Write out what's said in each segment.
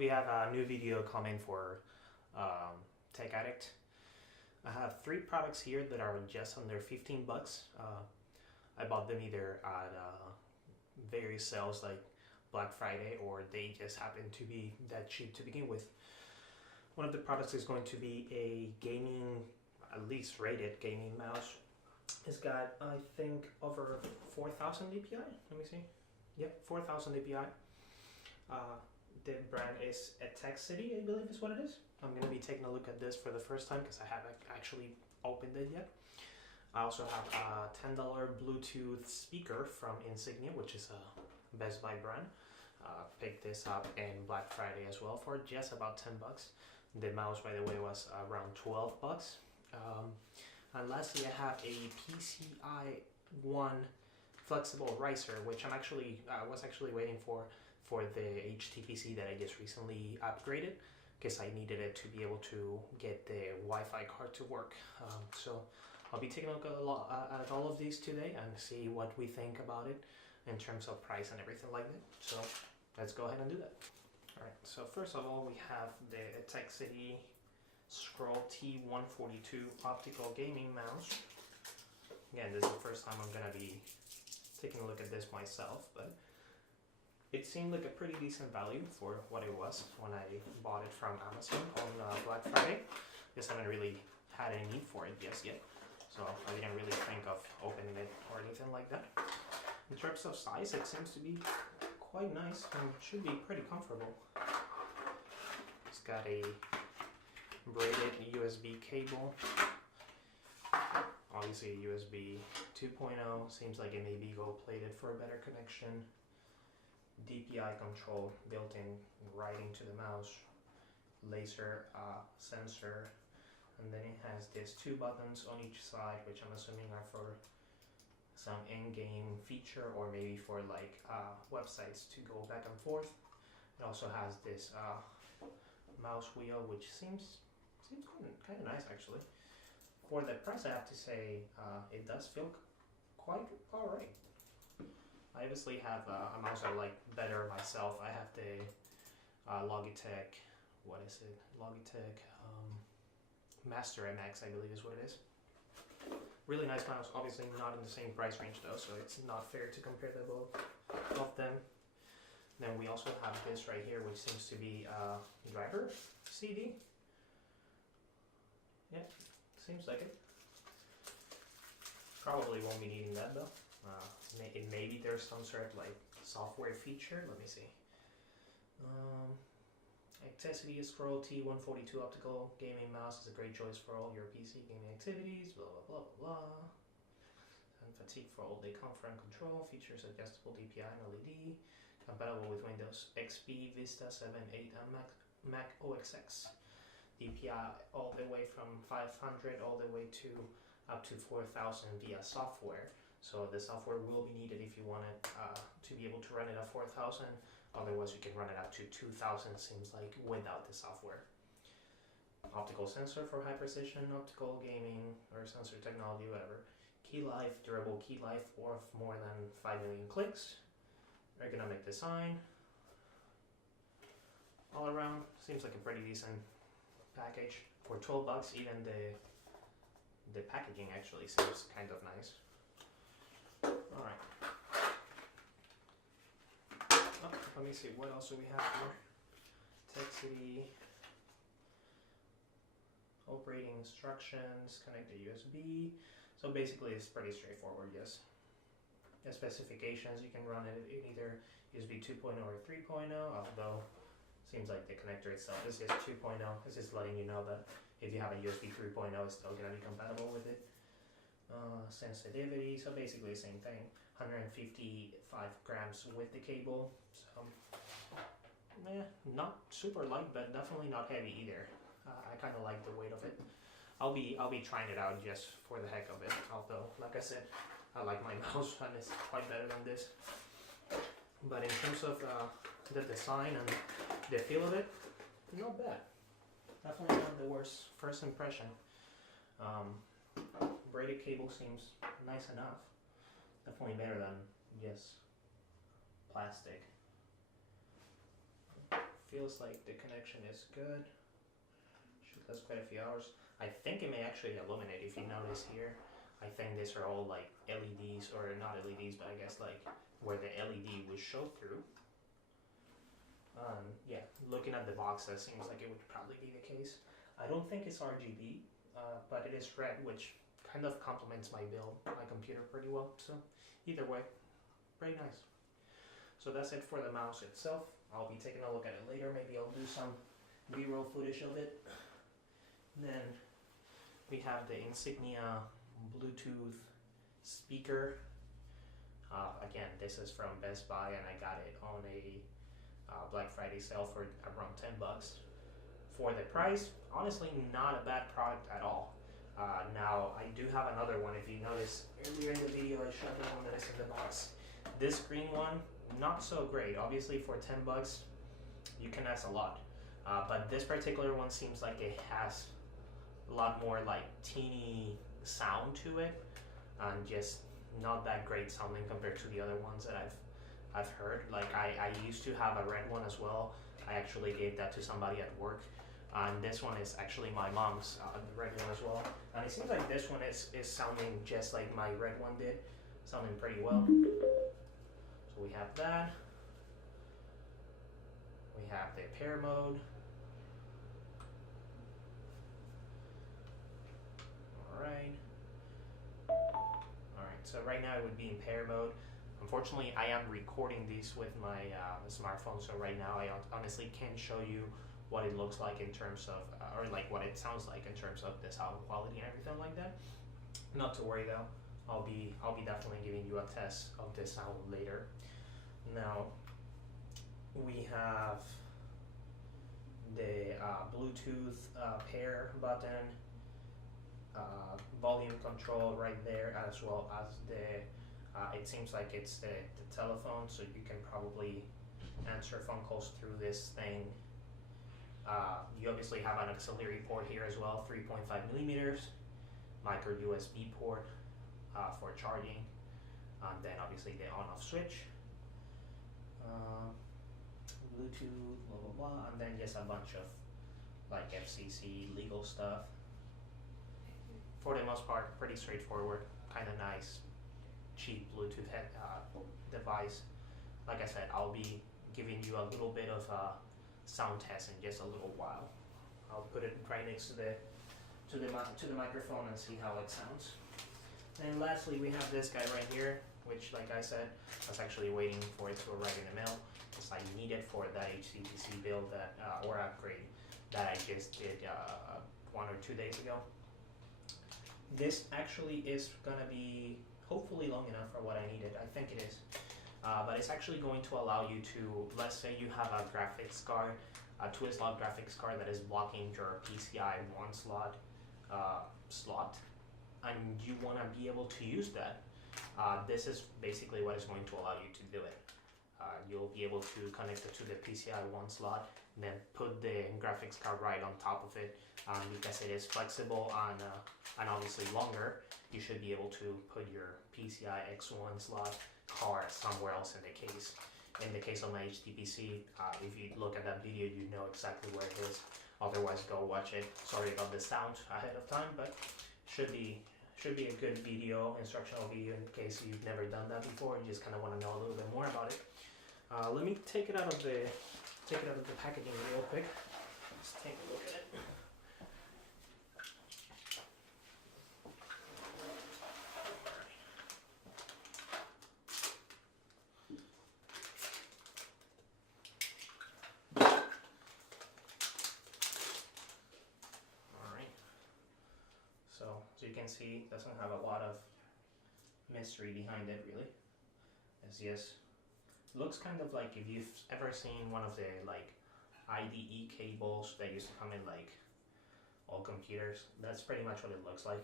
we have a new video coming for Tech Addict. I have 3 products here that are just under 15 bucks. I bought them either at various sales like Black Friday, or they just happen to be that cheap to begin with. One of the products is going to be a gaming, at least rated gaming mouse. It's got, I think, over 4,000 DPI. Let me see. Yep, 4,000 DPI. The brand is HTPC, I believe is what it is. I'm going to be taking a look at this for the first time because I haven't actually opened it yet. I also have a $10 Bluetooth speaker from Insignia, which is a Best Buy brand. Picked this up in Black Friday as well for just about 10 bucks. The mouse, by the way, was around 12 bucks. And lastly, I have a PCI 1 flexible riser, which I was actually waiting for the HTPC that I just recently upgraded, because I needed it to be able to get the Wi-Fi card to work. So I'll be taking a look at all of these today and see what we think about it in terms of price and everything like that. So let's go ahead and do that. Alright, so first of all, we have the HTPC Scroll T142 optical gaming mouse. Again, this is the first time I'm going to be taking a look at this myself, but it seemed like a pretty decent value for what it was when I bought it from Amazon on Black Friday. Just haven't really had any need for it just yet, so I didn't really think of opening it or anything like that. In terms of size, it seems to be quite nice and should be pretty comfortable. It's got a braided USB cable, obviously a USB 2.0, seems like it may be gold plated for a better connection. DPI control built in right into the mouse, laser sensor, and then it has these 2 buttons on each side, which I'm assuming are for some in-game feature or maybe for like websites to go back and forth. It also has this mouse wheel, which seems kind of nice actually. For the price, I have to say it does feel quite alright. I obviously have a mouse I like better myself. I have the Logitech, what is it? Logitech Master MX, I believe is what it is. Really nice mouse, obviously not in the same price range though, so it's not fair to compare the both of them. Then we also have this right here, which seems to be a driver CD. Yeah, seems like it. Probably won't be needing that though. Maybe there's some sort of like software feature. Let me see. HTPC Scroll T142 optical gaming mouse is a great choice for all your PC gaming activities. Blah blah blah blah blah. And fatigue for all-day comfort and control. Features adjustable DPI and LED. Compatible with Windows XP, Vista 7, 8, and Mac OS X. DPI all the way from 500 all the way to up to 4,000 via software. So the software will be needed if you want it to be able to run it at 4,000. Otherwise, you can run it up to 2,000. Seems like without the software. Optical sensor for high precision, optical gaming or sensor technology, whatever. Key life, durable key life worth more than 5 million clicks. Ergonomic design. All around, seems like a pretty decent package. For 12 bucks, even the packaging actually seems kind of nice. Alright. Oh, let me see, what else do we have here? HTPC. Operating instructions, connect the USB. So basically it's pretty straightforward, yes. The specifications, you can run it in either USB 2.0 or 3.0, although seems like the connector itself is just 2.0. It's just letting you know that if you have a USB 3.0, it's still going to be compatible with it. Sensitivity, so basically the same thing. 155 grams with the cable. So, not super light, but definitely not heavy either. I kind of like the weight of it. I'll be trying it out just for the heck of it. Although, like I said, I like my mouse and it's quite better than this. But in terms of the design and the feel of it, not bad. Definitely not the worst first impression. Braided cable seems nice enough. Definitely better than just plastic. feels like the connection is good. Shoot, that's quite a few hours. I think it may actually illuminate. If you notice here, I think these are all like LEDs, or not LEDs, but I guess like where the LED would show through. Yeah, looking at the box, that seems like it would probably be the case. I don't think it's RGB, but it is red, which kind of complements my build, my computer pretty well. So either way, very nice. So that's it for the mouse itself. I'll be taking a look at it later. Maybe I'll do some B-roll footage of it. Then we have the Insignia Bluetooth speaker. Again, this is from Best Buy, and I got it on a Black Friday sale for around 10 bucks. For the price, honestly, not a bad product at all. Now, I do have another one. If you notice, earlier in the video, I showed the one that is in the box. This green one, not so great. Obviously, for 10 bucks, you can ask a lot. But this particular one seems like it has a lot more like teeny sound to it, and just not that great sounding compared to the other ones that I've heard. Like I used to have a red one as well. I actually gave that to somebody at work, and this one is actually my mom's, the red one as well. And it seems like this one is sounding just like my red one did, sounding pretty well. So we have that. We have the pair mode. Alright, so right now it would be in pair mode. Unfortunately, I am recording these with my smartphone, so right now I honestly can't show you what it looks like in terms of, or like what it sounds like in terms of the sound quality and everything like that. Not to worry though, I'll be definitely giving you a test of this sound later. Now, we have the Bluetooth pair button, volume control right there, as well as the it seems like it's the telephone, so you can probably answer phone calls through this thing. You obviously have an auxiliary port here as well, 3.5 millimeters, micro USB port for charging, and then obviously the on-off switch, Bluetooth, blah blah blah, and then just a bunch of like FCC legal stuff. For the most part, pretty straightforward, kind of nice, cheap Bluetooth device. Like I said, I'll be giving you a little bit of a sound test in just a little while. I'll put it right next to the microphone and see how it sounds. And lastly, we have this guy right here, which, like I said, I was actually waiting for it to arrive in the mail because I need it for that HTPC build that or upgrade that I just did 1 or 2 days ago. This actually is gonna be hopefully long enough for what I needed. I think it is. But it's actually going to allow you to, let's say you have a graphics card, a 2-slot graphics card that is blocking your PCI 1 slot and you want to be able to use that. This is basically what is going to allow you to do it. You'll be able to connect it to the PCI 1 slot and then put the graphics card right on top of it. Because it is flexible and obviously longer, you should be able to put your PCI X1 slot card somewhere else in the case. In the case of my HTPC, if you look at that video, you know exactly where it is. Otherwise, go watch it. Sorry about the sound ahead of time, but should be a good video, instructional video in case you've never done that before and you just kind of want to know a little bit more about it. Let me take it out of the packaging real quick. Let's take a look at it. So you can see, it doesn't have a lot of mystery behind it really. It's just, looks kind of like if you've ever seen one of the like IDE cables that used to come in like all computers. That's pretty much what it looks like.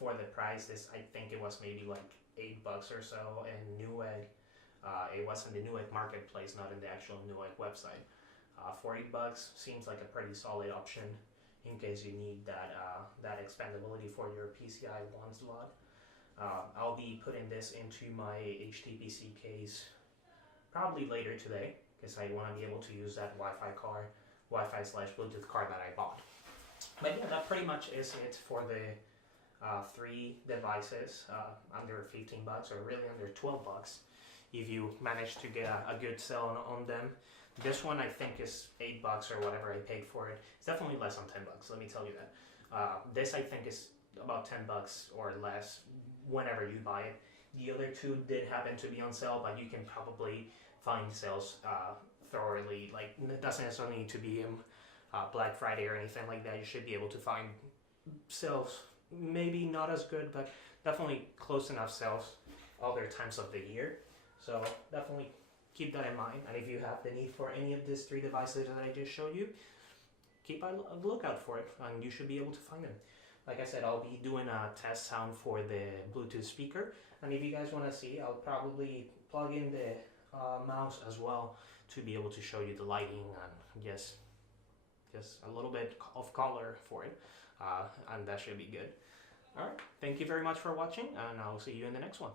For the price, I think it was maybe like $8 or so, and Newegg, it was in the Newegg marketplace, not in the actual Newegg website. For $8 seems like a pretty solid option in case you need that expandability for your PCI 1 slot. I'll be putting this into my HTPC case probably later today. because I want to be able to use that Wi-Fi slash Bluetooth card that I bought. But yeah, that pretty much is it for the 3 devices under 15 bucks, or really under 12 bucks if you manage to get a good sale on them. This one I think is 8 bucks or whatever I paid for it. It's definitely less than 10 bucks, let me tell you that. This I think is about 10 bucks or less whenever you buy it. The other 2 did happen to be on sale, but you can probably find sales thoroughly. Like, it doesn't necessarily need to be Black Friday or anything like that. You should be able to find sales, maybe not as good, but definitely close enough sales other times of the year. So definitely keep that in mind. And if you have the need for any of these 3 devices that I just showed you, keep a lookout for it, and you should be able to find them. Like I said, I'll be doing a test sound for the Bluetooth speaker, and if you guys want to see, I'll probably plug in the mouse as well to be able to show you the lighting and just a little bit of color for it, and that should be good. Alright, thank you very much for watching, and I'll see you in the next one.